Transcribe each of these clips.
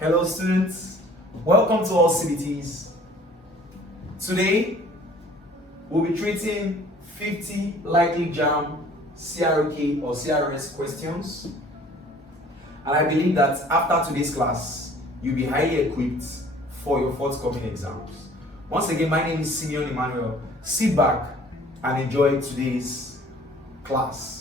Hello students, welcome to AllCBTs. Today, we'll be treating 50 likely JAMB CRK or CRS questions. And I believe that after today's class, you'll be highly equipped for your forthcoming exams. Once again, my name is Emmanuel. Sit back and enjoy today's class.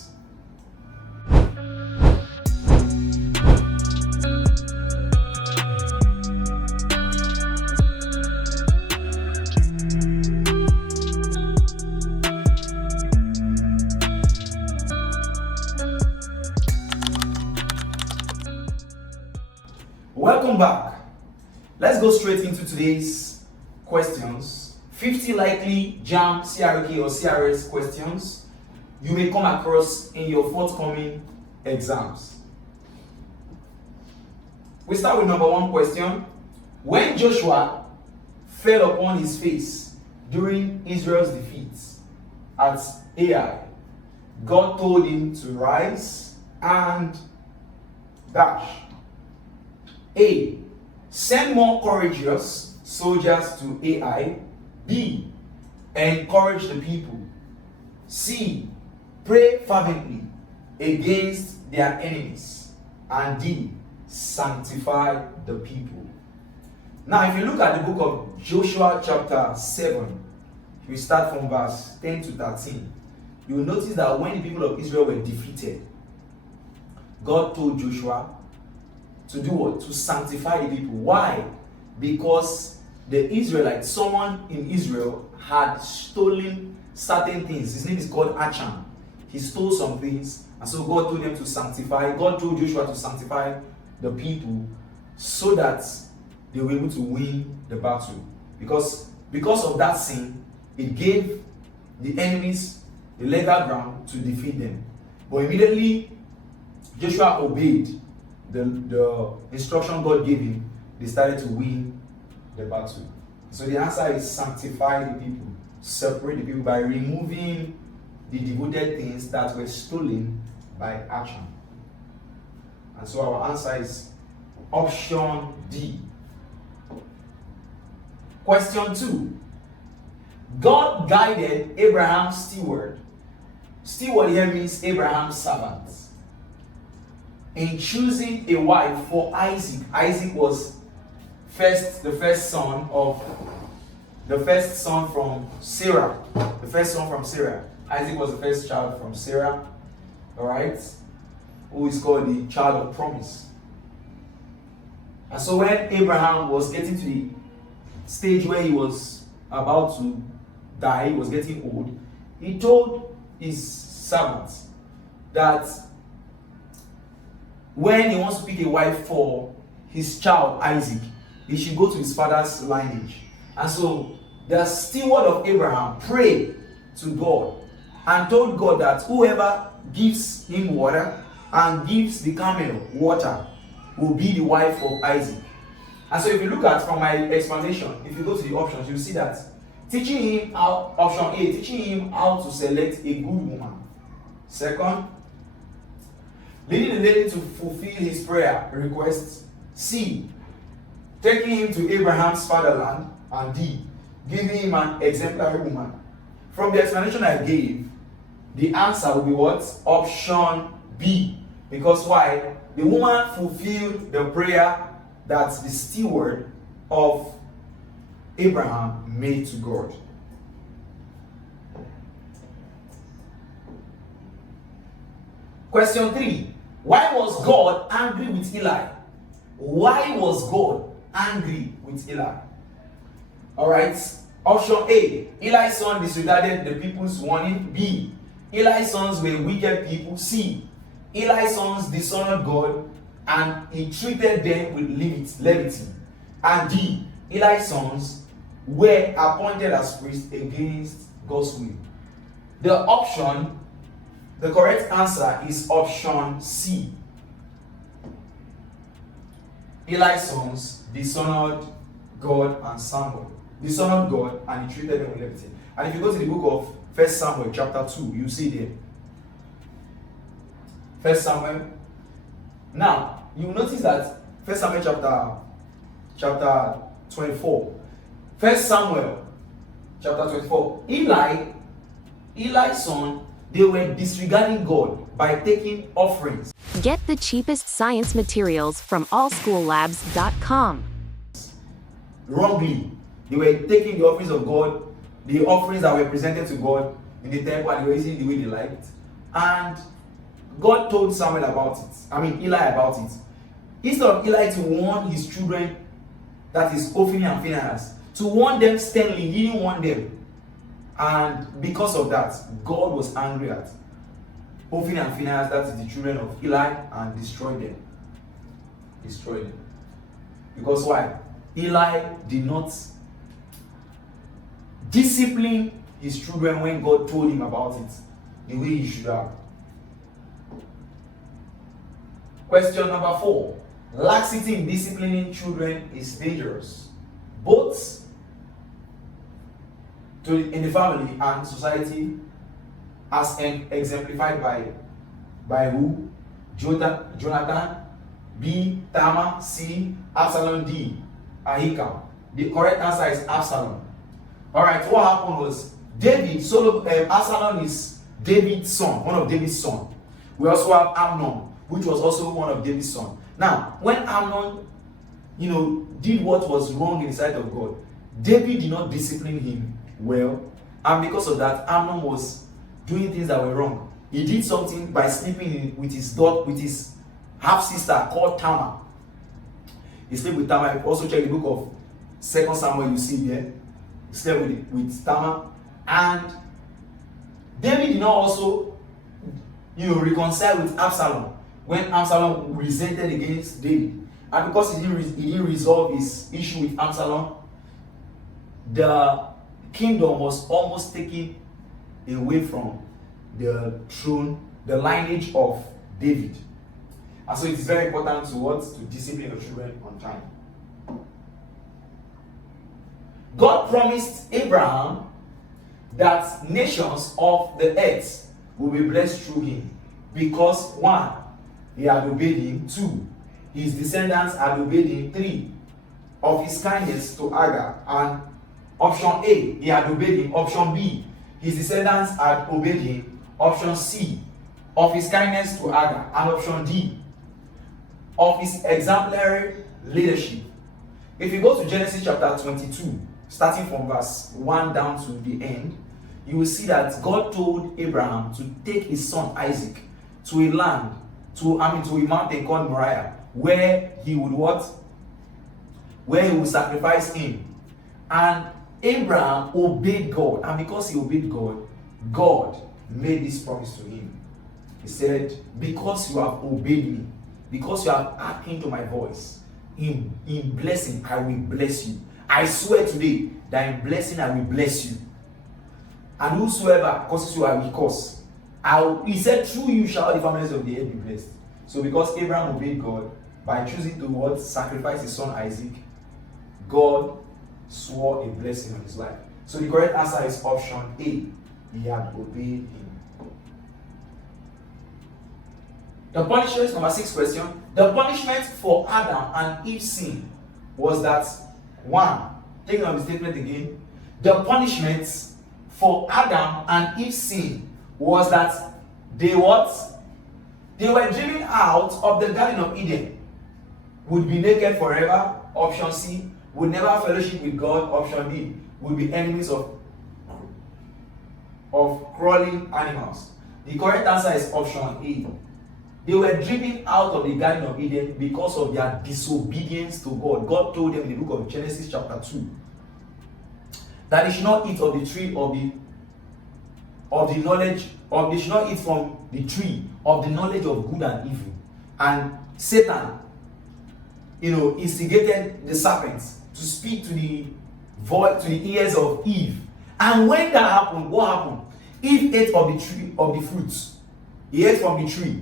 Welcome back. Let's go straight into today's questions. 50 likely JAMB CRK or CRS questions you may come across in your forthcoming exams. We start with number one question. When Joshua fell upon his face during Israel's defeat at Ahab, God told him to rise and dash. A. Send more courageous soldiers to Ai. B. Encourage the people. C. Pray fervently against their enemies. And D. Sanctify the people. Now, if you look at the book of Joshua chapter 7, we start from verse 10 to 13, you will notice that when the people of Israel were defeated, God told Joshua to do what? To sanctify the people. Why? Because the Israelites, someone in Israel had stolen certain things. His name is called Achan. He stole some things, and so God told them to sanctify. God told Joshua to sanctify the people so that they were able to win the battle. Because of that sin, it gave the enemies the legal ground to defeat them. But immediately Joshua obeyed the instruction God gave him, they started to win the battle. So the answer is sanctify the people, separate the people by removing the devoted things that were stolen by Achan. And so our answer is option D. Question 2. God guided Abraham's steward. Steward here means Abraham's servant, in choosing a wife for Isaac. Isaac was the first son from Sarah. The first son from Sarah. Isaac was the first child from Sarah. Alright? Who is called the child of promise. And so when Abraham was getting to the stage where he was about to die, he was getting old, he told his servants that when he wants to pick a wife for his child Isaac, he should go to his father's lineage. And so the steward of Abraham prayed to God and told God that whoever gives him water and gives the camel water will be the wife of Isaac. And so if you look at from my explanation, if you go to the options, you'll see that teaching him how, option A, teaching him how to select a good woman. Second, leading the lady to fulfill his prayer request. C. Taking him to Abraham's fatherland. And D. Giving him an exemplary woman. From the explanation I gave, the answer will be what? Option B. Because why? The woman fulfilled the prayer that the steward of Abraham made to God. Question 3. Why was God angry with Eli? Why was God angry with Eli? Alright. Option A. Eli's son disregarded the people's warning. B. Eli's sons were wicked people. C. Eli's sons dishonored God and he treated them with levity. And D. Eli's sons were appointed as priests against God's will. The correct answer is option C. Eli's sons dishonored God and Samuel. Dishonored God and he treated them with levity. And if you go to the book of 1 Samuel chapter 2, you see there. 1 Samuel. Now, you will notice that 1 Samuel chapter chapter 24. 1 Samuel chapter 24. Eli's son, they were disregarding God by taking offerings. Get the cheapest science materials from allschoollabs.com. Wrongly. They were taking the offerings of God, the offerings that were presented to God in the temple, and they were using the way they liked. And God told Eli about it. Instead of Eli to warn his children, that is Hophni and Phinehas, to warn them sternly, he didn't warn them. And because of that, God was angry at Hophni and Phinehas, that is the children of Eli, and destroyed them. Because why? Eli did not discipline his children when God told him about it the way he should have. Question number 4. Laxity in disciplining children is dangerous, both in the family and society, as exemplified by who? Jonathan, B. Tamar, C. Absalom, D. Ahikam. The correct answer is Absalom. Alright, what happened was Absalom is David's son, one of David's sons. We also have Amnon, which was also one of David's sons. Now, when Amnon, did what was wrong in the sight of God, David did not discipline him well, and because of that, Amnon was doing things that were wrong. He did something by sleeping with his half-sister called Tamar. He slept with Tamar. You also check the book of 2 Samuel, you see there. He slept with Tamar. And David did not also, reconcile with Absalom when Absalom resented against David. And because he didn't resolve his issue with Absalom, the kingdom was almost taken away from the throne, the lineage of David. And so it is very important to discipline your children on time. God promised Abraham that nations of the earth will be blessed through him, because 1, he had obeyed him. 2, his descendants had obeyed him. 3, of his kindness to Ahab. And option A, he had obeyed him. Option B, his descendants had obeyed him. Option C, of his kindness to Ahab. And option D, of his exemplary leadership. If you go to Genesis chapter 22, starting from verse 1 down to the end, you will see that God told Abraham to take his son Isaac to a land, to a mountain called Moriah, where he would sacrifice him. And Abraham obeyed God, and because he obeyed God, God made this promise to him. He said, because you have obeyed me, because you have hearkened to my voice, in blessing I will bless you. I swear today that in blessing I will bless you. And whosoever curses you I will curse. He said, through you shall the families of the earth be blessed. So because Abraham obeyed God by choosing to sacrifice his son Isaac, God swore a blessing on his life. So the correct answer is option A. He had obeyed him. The punishment, number 6 question. The punishment for Adam and Eve's sin was that 1. Taking on the statement again. The punishment for Adam and Eve's sin was that they were driven out of the Garden of Eden. Would be naked forever. Option C. Would never fellowship with God. Option D. Would be enemies of crawling animals. The correct answer is option A. They were driven out of the Garden of Eden because of their disobedience to God. God told them in the book of Genesis chapter 2 that they should not eat of the tree of the knowledge, or they should not eat from the tree of the knowledge of good and evil. And Satan, instigated the serpent to speak to the ears of Eve. And when that happened, what happened? Eve ate of the tree of the fruits. He ate from the tree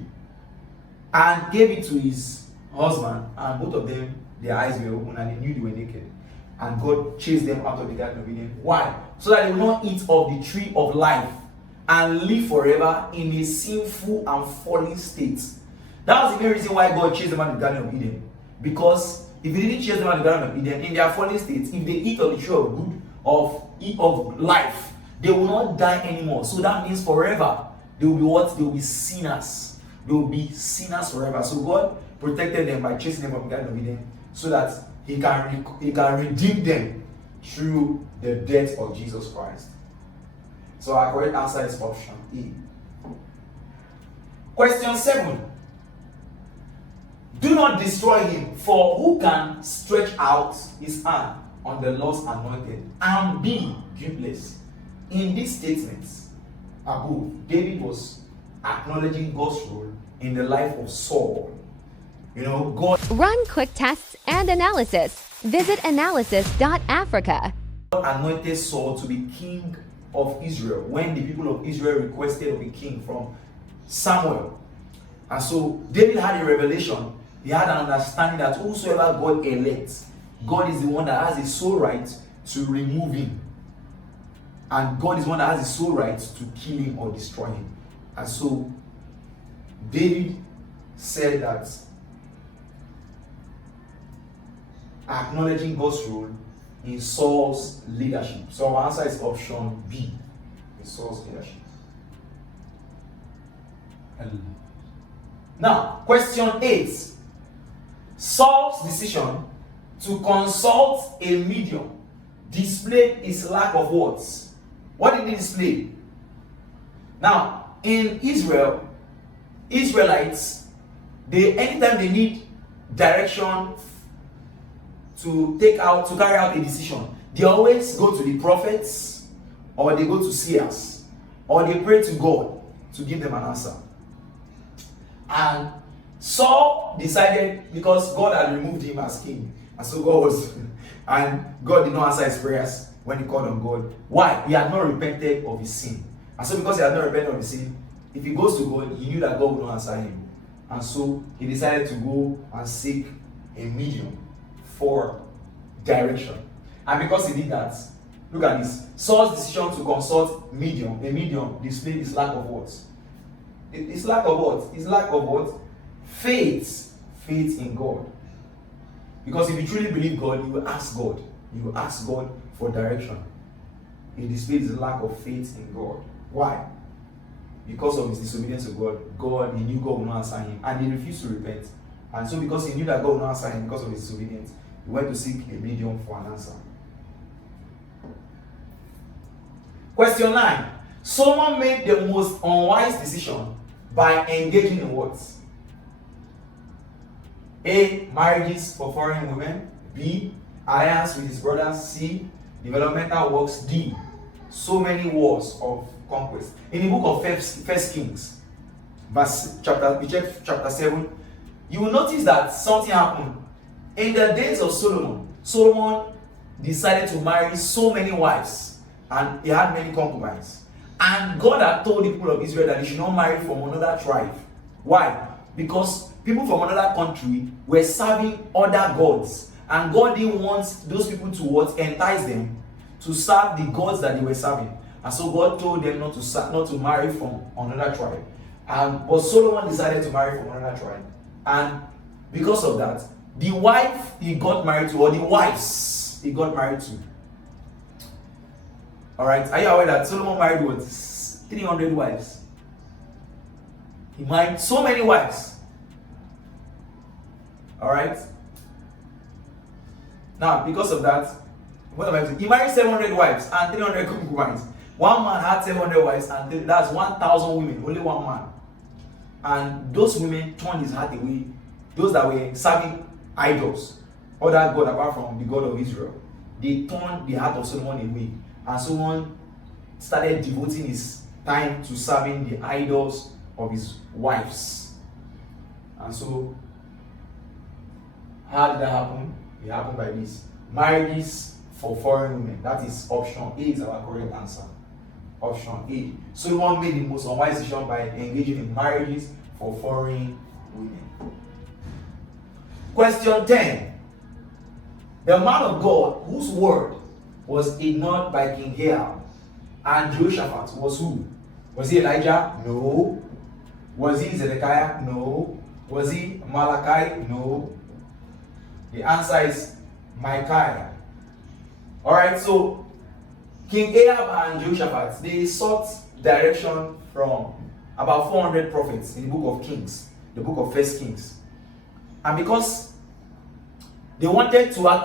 and gave it to his husband, and both of them, their eyes were open and they knew they were naked. And God chased them out of the Garden of Eden. Why? So that they will not eat of the tree of life and live forever in a sinful and fallen state. That was the main reason why God chased them out of the Garden of Eden. Because if he didn't chase them at the Garden of Eden, in their fallen state, if they eat of the tree of good, of life, they will not die anymore. So that means forever they will be what? They will be sinners. They will be sinners forever. So God protected them by chasing them from the Garden of Eden, so that He can redeem them through the death of Jesus Christ. So our correct answer is option E. Question 7. Do not destroy him, for who can stretch out his hand on the Lord's anointed and be guiltless? In these statements above, David was acknowledging God's role in the life of Saul. God Run quick tests and analysis. Visit analysis.africa. anointed Saul to be king of Israel when the people of Israel requested to be king from Samuel. And so David had a revelation. He had an understanding that whosoever God elects, God is the one that has the sole right to remove him. And God is the one that has the sole right to kill him or destroy him. And so David said that acknowledging God's role in Saul's leadership. So our answer is option B, in Saul's leadership. Now, question 8. Saul's decision to consult a medium displayed his lack of words. What did he display? Now, in Israel, Israelites, anytime they need direction to carry out a decision, they always go to the prophets, or they go to seers, or they pray to God to give them an answer. And Saul decided, because God had removed him as king, and so God did not answer his prayers when he called on God. Why? He had not repented of his sin. And so because he had not repented of his sin, if he goes to God, he knew that God would not answer him. And so he decided to go and seek a medium for direction. And because he did that, look at this. Saul's decision to consult a medium displayed his lack of what? His lack of what? His lack of what? Faith in God. Because if you truly believe God, you will ask God. You will ask God for direction. He displayed his lack of faith in God. Why? Because of his disobedience to God, he knew God would not answer him, and he refused to repent. And so because he knew that God would not answer him because of his disobedience, he went to seek a medium for an answer. Question 9. Someone made the most unwise decision by engaging in what? A. Marriages for foreign women. B. Alliance with his brothers. C. Developmental works. D. So many wars of conquest. In the book of First Kings, chapter 7, you will notice that something happened. In the days of Solomon decided to marry so many wives, and he had many concubines. And God had told the people of Israel that they should not marry from another tribe. Why? Because people from another country were serving other gods, and God didn't want those people to entice them to serve the gods that they were serving. And so God told them not to marry from another tribe. But Solomon decided to marry from another tribe. And because of that, the wife he got married to, or the wives he got married to. Alright, are you aware that Solomon married what? 300 wives? He married so many wives. Alright? Now, because of that, he married 700 wives and 300 concubines. One man had 700 wives, and that's 1,000 women, only one man. And those women turned his heart away. Those that were serving idols, other God apart from the God of Israel, they turned the heart of Solomon away. And Solomon started devoting his time to serving the idols of his wives. And so, how did that happen? It happened by this. Marriages for foreign women. That is option A is our correct answer. Option A. Solomon made the most unwise decision by engaging in marriages for foreign women. Question 10. The man of God whose word was ignored by King Ahab and Jehoshaphat was who? Was he Elijah? No. Was he Zedekiah? No. Was he Malachi? No. The answer is Micaiah. Alright, so King Ahab and Jehoshaphat, they sought direction from about 400 prophets in the book of Kings, the book of First Kings. And because they wanted to go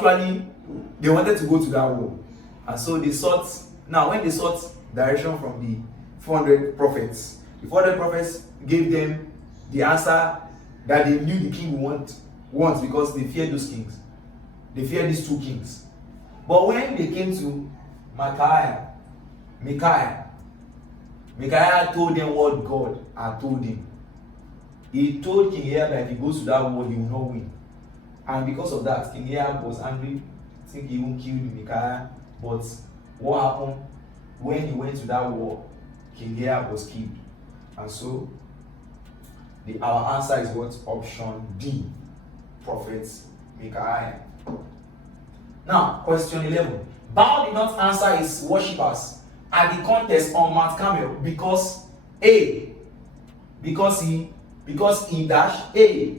to that war. And so they sought, now when they sought direction from the 400 prophets, the 400 prophets gave them the answer that they knew the king would want because they feared those kings. They feared these two kings. But when they came to Micaiah told them what God had told him. He told King Ahab that if he goes to that war, he will not win. And because of that, King Ahab was angry. I think he even killed Micaiah. But what happened? When he went to that war, King Ahab was killed. And so, our answer is what? Option D. Prophet Micaiah. Now, question 11. Baal did not answer his worshippers at the contest on Mount Carmel because he dash A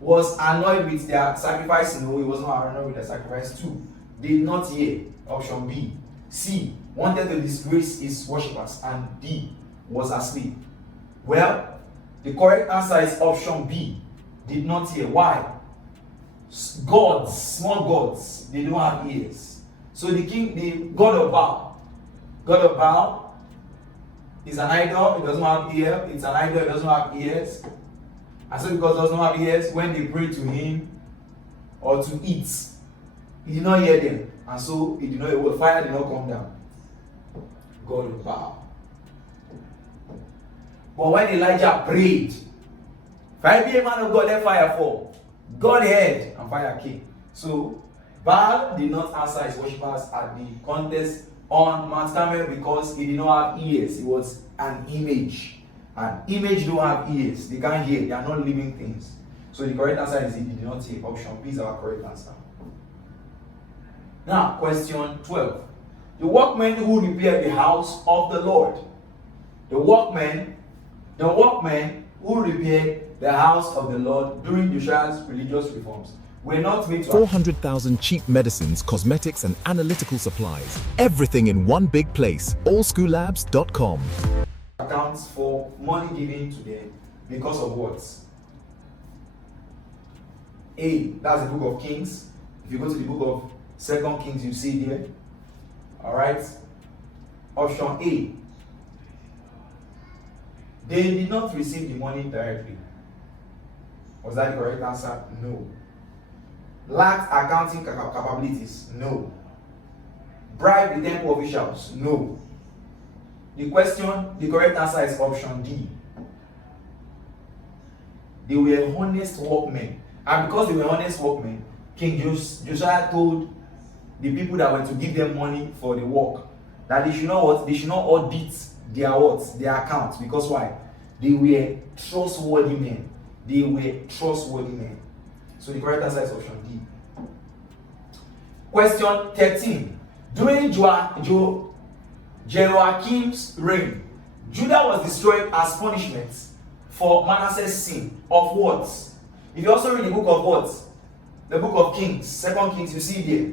was annoyed with their sacrifice. No, he was not annoyed with their sacrifice. 2, did not hear. Option B. C, wanted to disgrace his worshippers. And D, was asleep. Well, the correct answer is option B. Did not hear. Why? Gods, small gods, they don't have ears. So the god of Baal is an idol. It doesn't have ears. It's an idol. It doesn't have ears. And so because it doesn't have ears, when they pray to him or to eat, he did not hear them. And so he did not. Fire did not come down. God of Baal. But when Elijah prayed, if I be a man of God, let fire fall. God heard and fire came. So Baal did not answer his worshippers at the contest on Mount Carmel because he did not have ears. It was an image. An image don't have ears. They can't hear. They are not living things. So the correct answer is he did not hear. Option B is our correct answer. Now, question 12. The workmen who repaired the house of the Lord. The workmen who repaired the house of the Lord during Josiah's religious reforms were not made to 400,000 cheap medicines, cosmetics, and analytical supplies. Everything in one big place. AllSchoolLabs.com. accounts for money given to them because of what? A, that's the book of Kings. If you go to the book of 2 Kings, you see there. Alright. Option A. They did not receive the money directly. Was that the correct answer? No. Lacked accounting capabilities? No. Bribe the temple officials? No. The correct answer is option D. They were honest workmen. And because they were honest workmen, King Josiah told the people that were to give them money for the work that they should not audit their accounts. Because why? They were trustworthy men. So the correct answer is option D. Question 13. During Jehoiakim's reign, Judah was destroyed as punishment for Manasseh's sin of what? If you also read the book of what? The book of Kings, 2 Kings, you see there.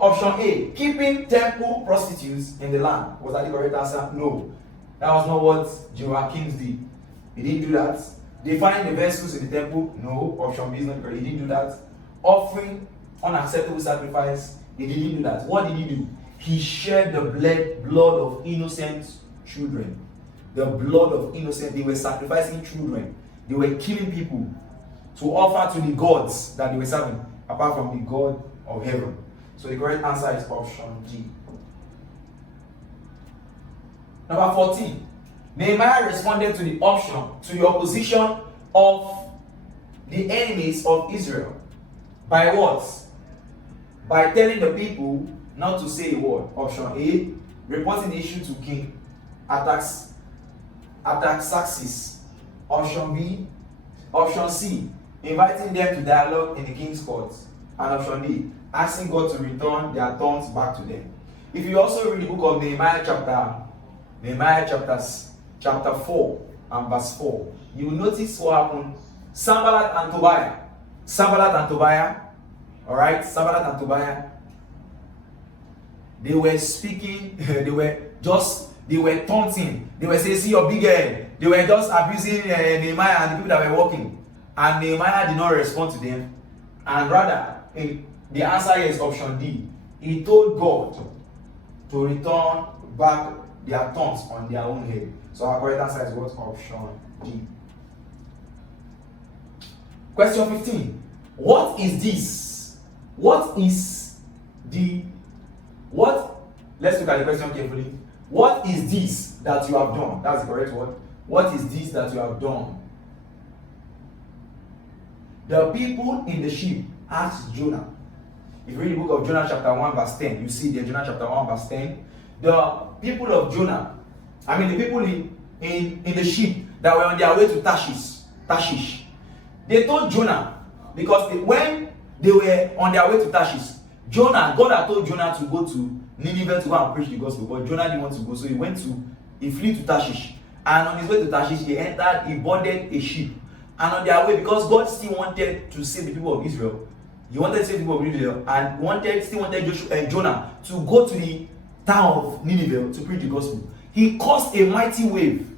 Option A, keeping temple prostitutes in the land. Was that the correct answer? No. That was not what Jehoiakim did. He didn't do that. Define the vessels in the temple. No. Option B is not correct. He didn't do that. Offering unacceptable sacrifice. He didn't do that. What did he do? He shed the blood of innocent children. The blood of innocent. They were sacrificing children. They were killing people to offer to the gods that they were serving, apart from the God of heaven. So the correct answer is option D. Number 14. Nehemiah responded to the opposition of the enemies of Israel by what? By telling the people not to say a word. Option A, reporting the issue to King Artaxerxes. Option B. Option C, inviting them to dialogue in the king's courts. And option D, asking God to return their thorns back to them. If you also read the book of Nehemiah chapter 4 and verse 4, you will notice what happened Sanballat and Tobiah. Sanballat and Tobiah. Alright, Sanballat and Tobiah. They were speaking, they were taunting. They were saying, see your big head. They were just abusing Nehemiah and the people that were working. And Nehemiah did not respond to them. And rather, the answer here is option D. He told God to return back their taunts on their own head. So our correct answer is what? Option D. Question 15. What is this? Let's look at the question carefully. What is this that you have done? That's the correct word. What is this that you have done? The people in the ship asked Jonah. If you read the book of Jonah chapter 1 verse 10, you see there, Jonah chapter 1 verse 10. The people of Jonah, the people in the ship that were on their way to Tarshish, they told Jonah, because when they were on their way to Tarshish, God had told Jonah to go to Nineveh to go and preach the gospel, but Jonah didn't want to go, so he flew to Tarshish. And on his way to Tarshish, he boarded a ship. And on their way, because God still wanted to save the people of Israel, he wanted to save the people of Israel, and still wanted Jonah to go to the town of Nineveh to preach the gospel. He caused a mighty wave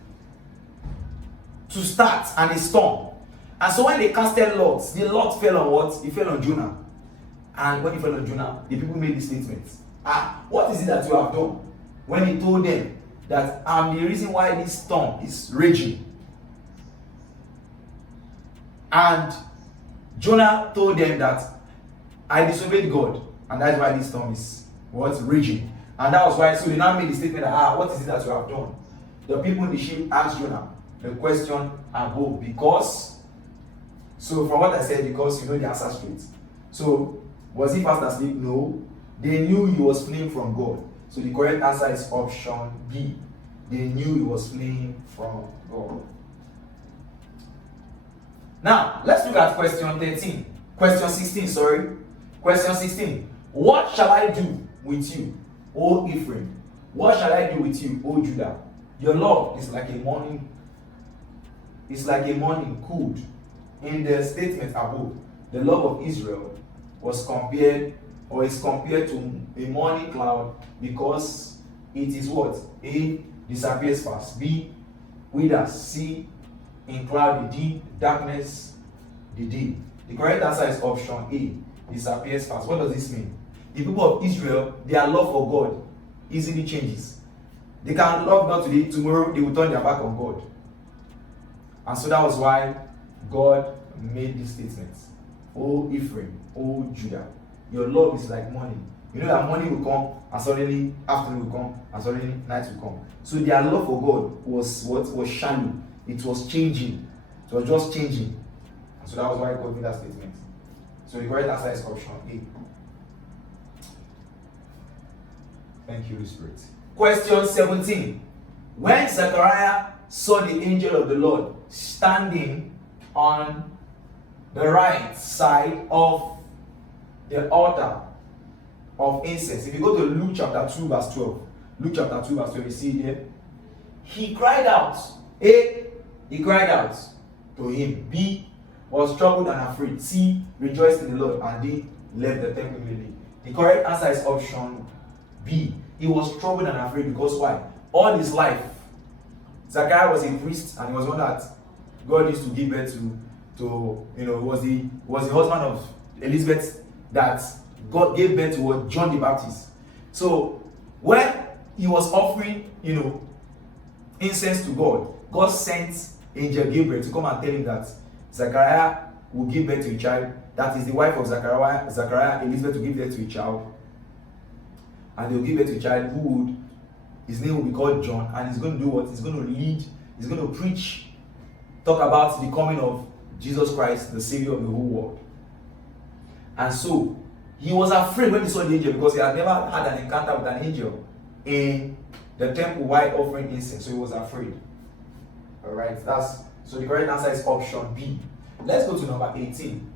to start and a storm. And so when they casted lots, the lot fell on what? It fell on Jonah. And when it fell on Jonah, the people made this statement. What is it that you have done? When he told them that I'm the reason why this storm is raging. And Jonah told them that I disobeyed God, and that's why this storm is raging. And that was why, so they now made the statement that, what is it that you have done? The people in the ship asked Jonah the question above, because, so from what I said, because you know the answer straight. So, was he fast asleep? No. They knew he was fleeing from God. So the correct answer is option B. They knew he was fleeing from God. Now, let's look at question 13. Question 16, sorry. Question 16. What shall I do with you, O Ephraim? What shall I do with you, O Judah? Your love is like a morning. It's like a morning cooled. In the statement above, the love of Israel was compared, or is compared to a morning cloud, because it is what? A, disappears fast. B, withers. C, in cloud the D, darkness the D. The correct answer is option A, disappears fast. What does this mean? The people of Israel, their love for God easily changes. They can love God today, tomorrow they will turn their back on God. And so that was why God made this statement. O Ephraim, O Judah, your love is like morning. You know that morning will come, and suddenly afternoon will come, and suddenly night will come. So their love for God was shallow. It was changing. It was just changing. And so that was why God made that statement. So the correct answer is option A. Thank you, Holy Spirit. Question 17. When Zechariah saw the angel of the Lord standing on the right side of the altar of incense. If you go to Luke chapter 2 verse 12. Luke chapter 2 verse 12, you see it there. He cried out. A, he cried out to him. B, was troubled and afraid. C, rejoiced in the Lord. And D, left the temple immediately. The correct answer is option B. He was troubled and afraid because why? All his life, Zechariah was a priest, and he was one that God used to give birth to was the husband of Elizabeth that God gave birth to John the Baptist. So when he was offering, incense to God, God sent angel Gabriel to come and tell him that Zechariah will give birth to a child. That is the wife of Zechariah, Elizabeth, will give birth to a child. And they will give birth to a child his name will be called John, and he's going to do what? He's going to lead, he's going to preach, talk about the coming of Jesus Christ, the Savior of the whole world. And so, he was afraid when he saw the angel, because he had never had an encounter with an angel in the temple while offering incense, so he was afraid. Alright, so the correct answer is option B. Let's go to number 18.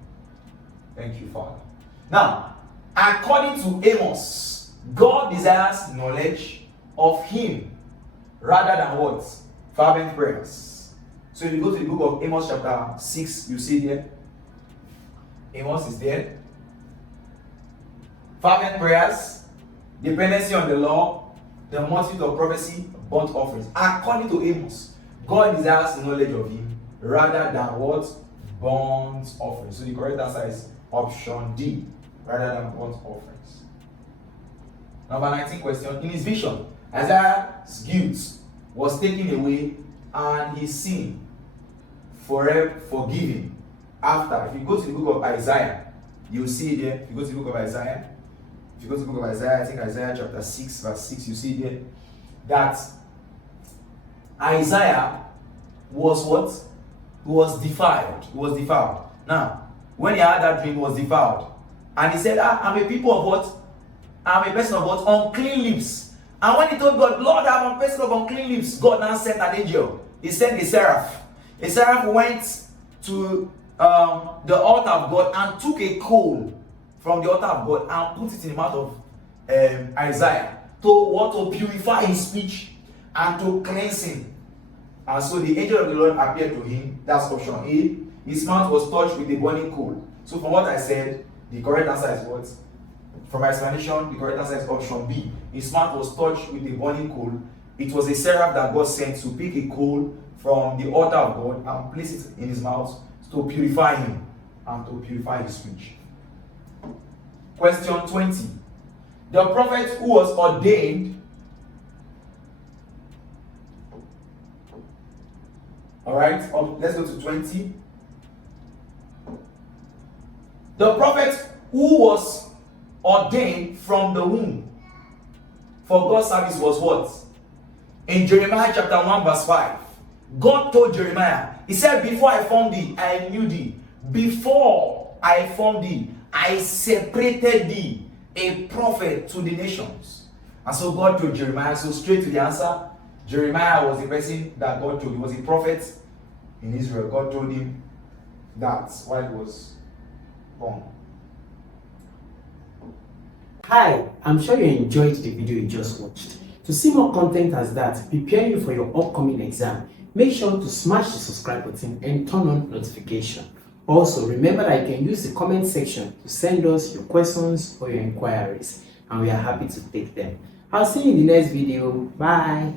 Thank you, Father. Now, according to Amos, God desires knowledge of him rather than what? Fervent prayers. So if you go to the book of Amos chapter 6, you see there. Amos is there. Fervent prayers, dependency on the law, the multitude of prophecy, burnt offerings. According to Amos, God desires knowledge of him rather than what? Burnt offerings. So the correct answer is option D, rather than burnt offerings. Number 19 question. In his vision, Isaiah's guilt was taken away and his sin forever forgiven. After, if you go to the book of Isaiah, you'll see it there. If you go to the book of Isaiah, I think Isaiah chapter 6, verse 6, you see there that Isaiah was what? He was defiled. He was defiled. Now, when he had that dream, he was defiled. And he said, I'm a people of what? I'm a person of what? Unclean lips. And when he told God, Lord, I'm a person of unclean lips, God now sent an angel. He sent a seraph. A seraph went to the altar of God and took a coal from the altar of God and put it in the mouth of Isaiah to purify his speech and to cleanse him. And so the angel of the Lord appeared to him. That's option A. His mouth was touched with a burning coal. So from what I said, the correct answer is what? From my explanation, the correct answer is option B. His mouth was touched with a burning coal. It was a seraph that God sent to pick a coal from the altar of God and place it in his mouth to purify him and to purify his speech. Question 20. The prophet who was ordained, alright, let's go to 20. The prophet who was ordained from the womb for God's service was what? In Jeremiah chapter 1 verse 5, God told Jeremiah, he said, before I formed thee, I knew thee. Before I formed thee, I separated thee, a prophet to the nations. And so God told Jeremiah, so straight to the answer, Jeremiah was the person that God told. He was a prophet in Israel. God told him that while he was born. Hi, I'm sure you enjoyed the video you just watched. To see more content as that, preparing you for your upcoming exam, make sure to smash the subscribe button and turn on notification. Also, remember that you can use the comment section to send us your questions or your inquiries, and we are happy to take them. I'll see you in the next video. Bye.